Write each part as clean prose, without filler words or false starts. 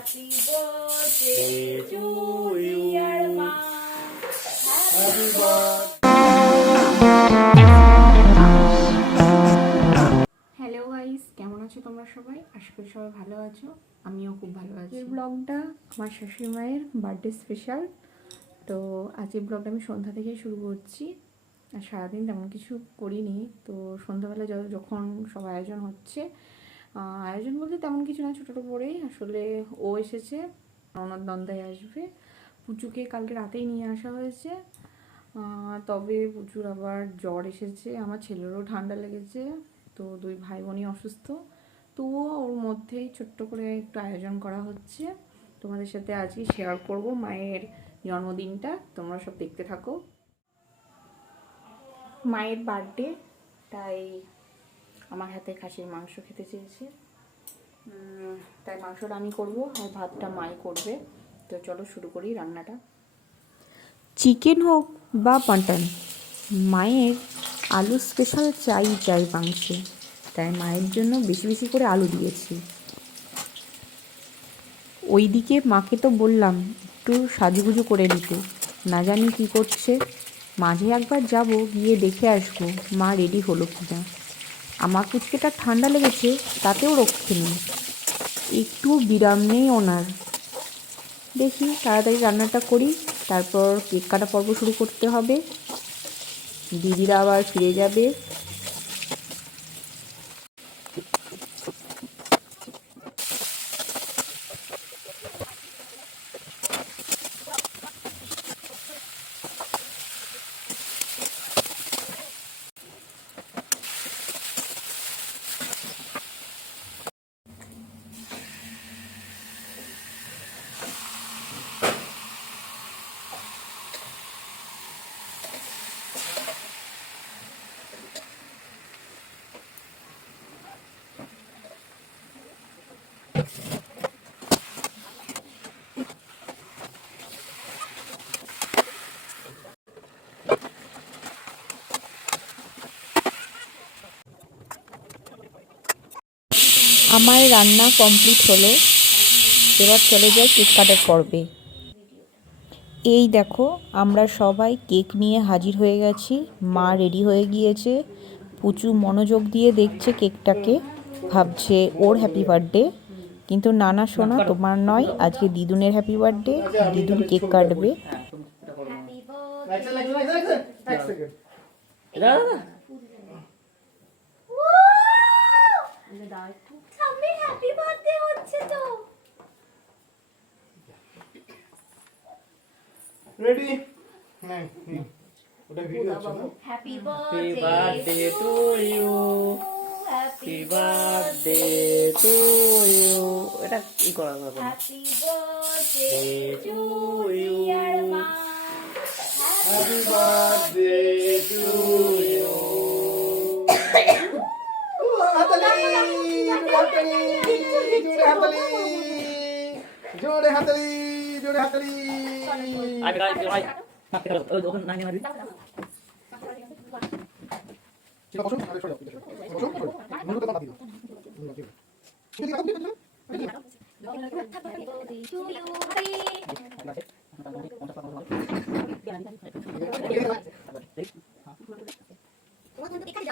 Happy birthday to you, dear mom. Happy birthday. Hello guys, কেমন আছো তোমরা সবাই? আশা করি সবাই ভালো আছো, আমিও খুব ভালো আছি। এই ব্লগটা আমার শাশুড়ি মায়ের বার্থডে স্পেশাল। তো আজ এই ব্লগটা আমি সন্ধ্যা থেকেই শুরু করছি, আর সারাদিন তেমন কিছু করিনি। তো সন্ধ্যাবেলা যখন সব আয়োজন হচ্ছে, আয়োজন বলতে তেমন কিছু না, ছোটো করেই আসলে ও এসেছে, ননদ নন্দাই আসবে। পুচুকে কালকে রাতেই নিয়ে আসা হয়েছে, তবে প্রচুর আবার জ্বর এসেছে, আমার ছেলেরও ঠান্ডা লেগেছে। তো দুই ভাই বোনই অসুস্থ, তবুও ওর মধ্যেই ছোট্ট করে একটু আয়োজন করা হচ্ছে। তোমাদের সাথে আজকে শেয়ার করব মায়ের জন্মদিনটা, তোমরা সব দেখতে থাকো। মায়ের বার্থডে, তাই আমার হাতে খাসির মাংস খেতে চেয়েছে, তাই মাংসটা আমি করব আর ভাতটা মাই করবে। তো চলো শুরু করি রান্নাটা। চিকেন হোক বা মাটন, মায়ের আলু স্পেশাল চাই মাংসে, তাই মায়ের জন্য বেশি বেশি করে আলু দিয়েছি। ওইদিকে মাকে তো বললাম একটু সাজুগুজু করে নিতে, না জানি কী করছে। মাঝে একবার যাব, গিয়ে দেখে আসবো মা রেডি হলো কি না। আমার পুচকেটা ঠান্ডা লেগেছে, তাতেও রক্ষে নেই, একটু বিরাম নেই ওনার। দেখি তাড়াতাড়ি রান্নাটা করি, তারপর কেক কাটা পর্ব শুরু করতে হবে। দিদিরা আবার ফিরে যাবে। আমার রান্না কমপ্লিট হলো, এবার চলে যাই কেক কাটার পর্বে। এই দেখো, আমরা সবাই কেক নিয়ে হাজির হয়ে গেছি, মা রেডি হয়ে গিয়েছে। পুচু মনোযোগ দিয়ে দেখছে কেকটাকে, ভাবছে ওর হ্যাপি বার্থডে, কিন্তু নানা সোনা তোমার নয়, আজকে দিদুনের হ্যাপি বার্থডে, দিদুন কেক কাটবে। রেডি? হ্যাঁ, ওটা ভিডিও হচ্ছে না? Happy birthday to you, happy birthday to you. এটা কি করা হবে? Happy birthday to you, dear মা। Happy birthday to you. জোরে হাতালি, জোরে হাতালি। ঠিক আছে, বসো, সরে যাও। বসো, মুখে তো দিও।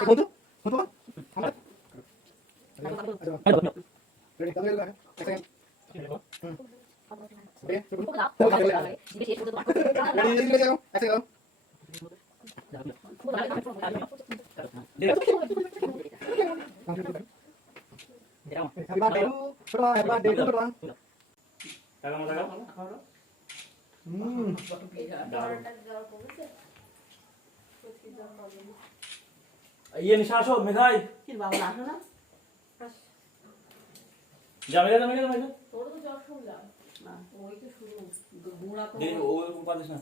বন্ধু, বন্ধু, রেডি? তাহলে এক সেকেন্ড। ইয়ে নিশা আসো মেঘাই বাবা আসো না, যাবে যাবে যাবে যাবে তোর তো জ্বর শুনলাম না, ওই তো শুরু বুড়া তো দে ও এরকম পারিস না।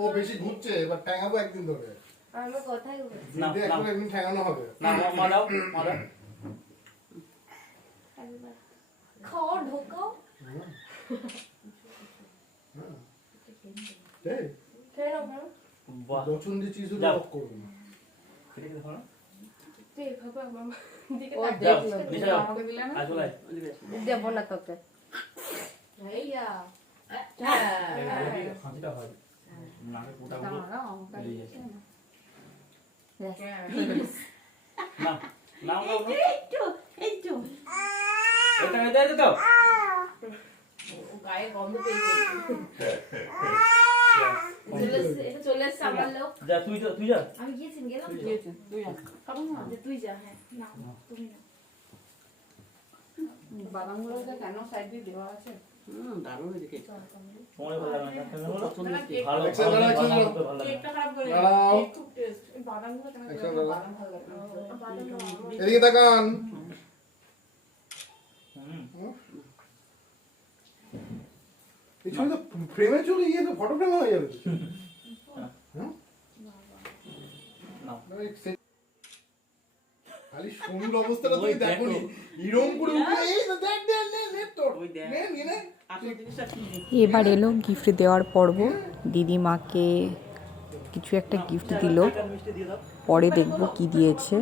ও বেশি ঘুরছে, এবার ঠ্যাঙাবো একদিন ধরে। আমার কথাই বলে না জিদে একবার একদিন ঠ্যাঙানো হবে। না মা দাও মা দাও। খাও ঢোকাও এই খেয়ে নাও। বাহ দর্শন দিয়ে চিজ যাও। লক করব না। এটা কি দেখো না? ও যাও, দেখলো, নিচে যাও। আমাকে দিলে না? আয় চলে আয়। দেবো না তোকে। হাঁচিটা হয়। নাকে পোটাগুলো দাঁড়াও, আমাকে আর বেরিয়ে দিচ্ছে যায়। না। না, নাও, নাও, নাও। এইটু। এটা এটা এটা দাও। ও গায়ে গন্ধ পেয়ে গেছে। চলে এসছে আমার লোক। যা তুই যা। আমি গিয়েছি, গেলাম তো। দিয়েছে, তুই যা। খাবো না? যে তুই যা, হ্যাঁ না তুমি না। বাদামগুলোকে কেন সাইড দিয়ে দেওয়া আছে? তোমার ভালো লাগে না? কেন বলো? ভালো, একশো ভালো, দাঁড়া, একশো ভালো, দাঁড়া। ভালো লাগে। কেকটা খারাপ করে দাঁড়াও। কেক খুব টেস্ট। বাদামগুলো কেন একশো দেওয়া? দাঁড়া। বাদাম ভালো লাগে। এদিকে তাকান। হুম। এই ছবি তো ফ্রেমে চলে গিয়ে তো ফটো ফ্রেম হয়ে যাবে তো। হ্যাঁ? নাও। না, এই সে- খালি শুরুর অবস্থাটা তুই ওই দেখো নি। দেখো। হিরোম করে উঠে এই তো দেখ তোর। ওই দেখ। নে, নে, নে। এবার এলো গিফট দেওয়ার পর্ব। দিদিমাকে কিছু একটা গিফট দিল, মিষ্টি দিয়ে দাও। পরে দেখবো কি দিয়েছে।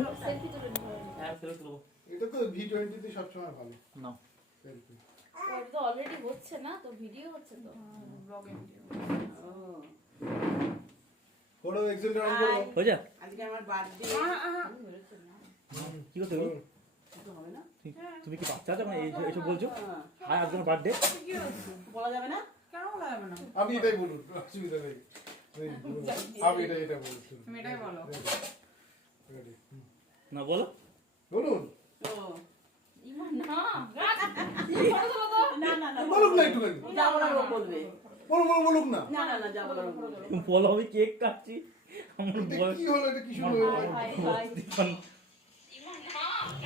হ্যাঁ, ফেরত দেবো। এটা তো V20 তে সবসময় ভালো। নাও। Selfie। ওর তো অলরেডি হচ্ছে না তো, ভিডিও হচ্ছে তো। ব্লগে ভিডিও। করো এক্সেলটা অন করো। হয়ে যা। আজকে আমার বার্থডে। কি করতে হবে? তুমি কি বাচ্চা আছো? মানে এইসব বলছো? হ্যাঁ, আজকে আমার বার্থডে। বলা যাবে না? কেন বলা যাবে না? আমি এটাই বলুন, অসুবিধা নেই। এই, আমি এটা বলুন। তুমি এটাই বলো। Ready? না বলো। বলুন। ইমান না, না না না, বলুক না একটুখানি। যা বলার ও বলবে। বলুক না। না না না, যা বলার ও বলবে। বলো, আমি কেক কাটছি। আমার এটা বয়স কি হলো? এটা কি শুরু হলো?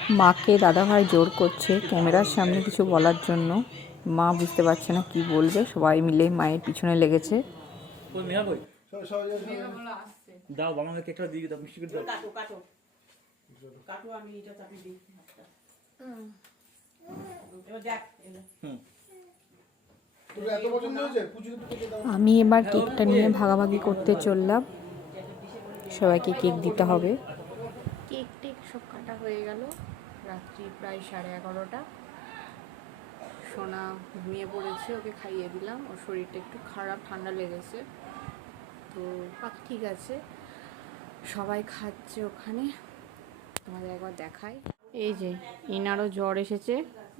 মাকে দাদাভাই জোর করছে ক্যামেরার সামনে কিছু বলার জন্য। মা বুঝতে পারছে না কি বলবে, সবাই মিলে মায়ের পিছনে লেগেছে। ওই মেয়া কই? সবাই মেঘা বলো আসছে। দাও, বাবা কেকটা দিয়ে দাও, মিষ্টি করে দাও। কাটো কাটো কাটো, আমি এটা চাপিয়ে দিই হাতটা। এবার দেখ এলো। হুম। তোর এত পছন্দ হয়েছে? পুজো তো কেটে দাও। আমি এবার কেকটা নিয়ে ভাগাভাগি করতে চললাম। সবাইকে কেক দিতে হবে। কেক টেক সব কাটা হয়ে গেল। রাত্রি প্রায় 11:30। সোনা ঘুমিয়ে পড়েছে, ওকে খাইয়ে দিলাম। ওর শরীরটা একটু খারাপ, ঠান্ডা লেগেছে, তো বাকি ঠিক আছে। সবাই খাচ্ছে ওখানে, তোমাদের একবার দেখাই। এই যে ইনারও জ্বর এসেছে,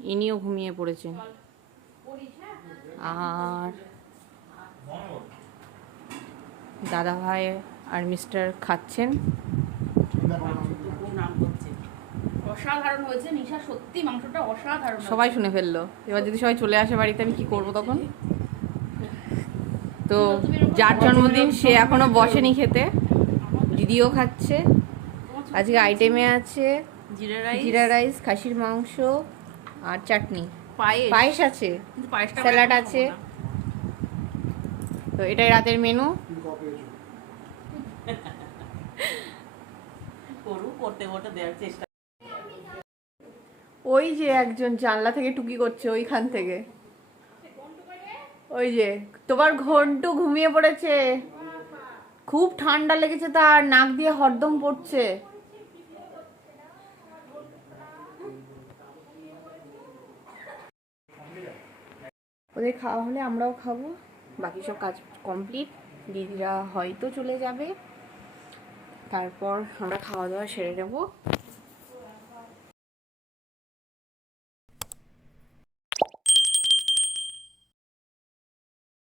ইনিও ঘুমিয়ে পড়েছেন। আর দাদা ভাই আর মিস্টার খাচ্ছেন। খুব নাম করছে। অসাধারণ হয়েছে নিশা, সত্যি মাংসটা অসাধারণ হয়েছে। সবাই শুনে ফেললো। এবার যদি সবাই চলে আসে বাড়িতে, আমি কি করব তখন? তো যার জন্মদিন সে এখনো বসেনি খেতে, দিদিও খাচ্ছে। আজকে আইটেমে আছে জিরা রাইস, খাসির মাংস আর চাটনি, পায়েস আছে, কিন্তু পায়েসটা স্যালাড আছে। তো এটাই রাতের মেনু। তুমি কপি হয়েছো। করতে করতে দেওয়ার চেষ্টা। ওই যে একজন জানলা থেকে টুকি করছে ওইখান থেকে, ওই যে তোমার ঘন্টু ঘুমিয়ে পড়েছে, খুব ঠান্ডা লেগেছে, তার নাক দিয়ে হরদম পড়ছে। ওদের খাওয়া হলে আমরাও খাবো। বাকি সব কাজ কমপ্লিট। দিদিরা হয়তো চলে যাবে, তারপর আমরা খাওয়া দাওয়া সেরে নেবো।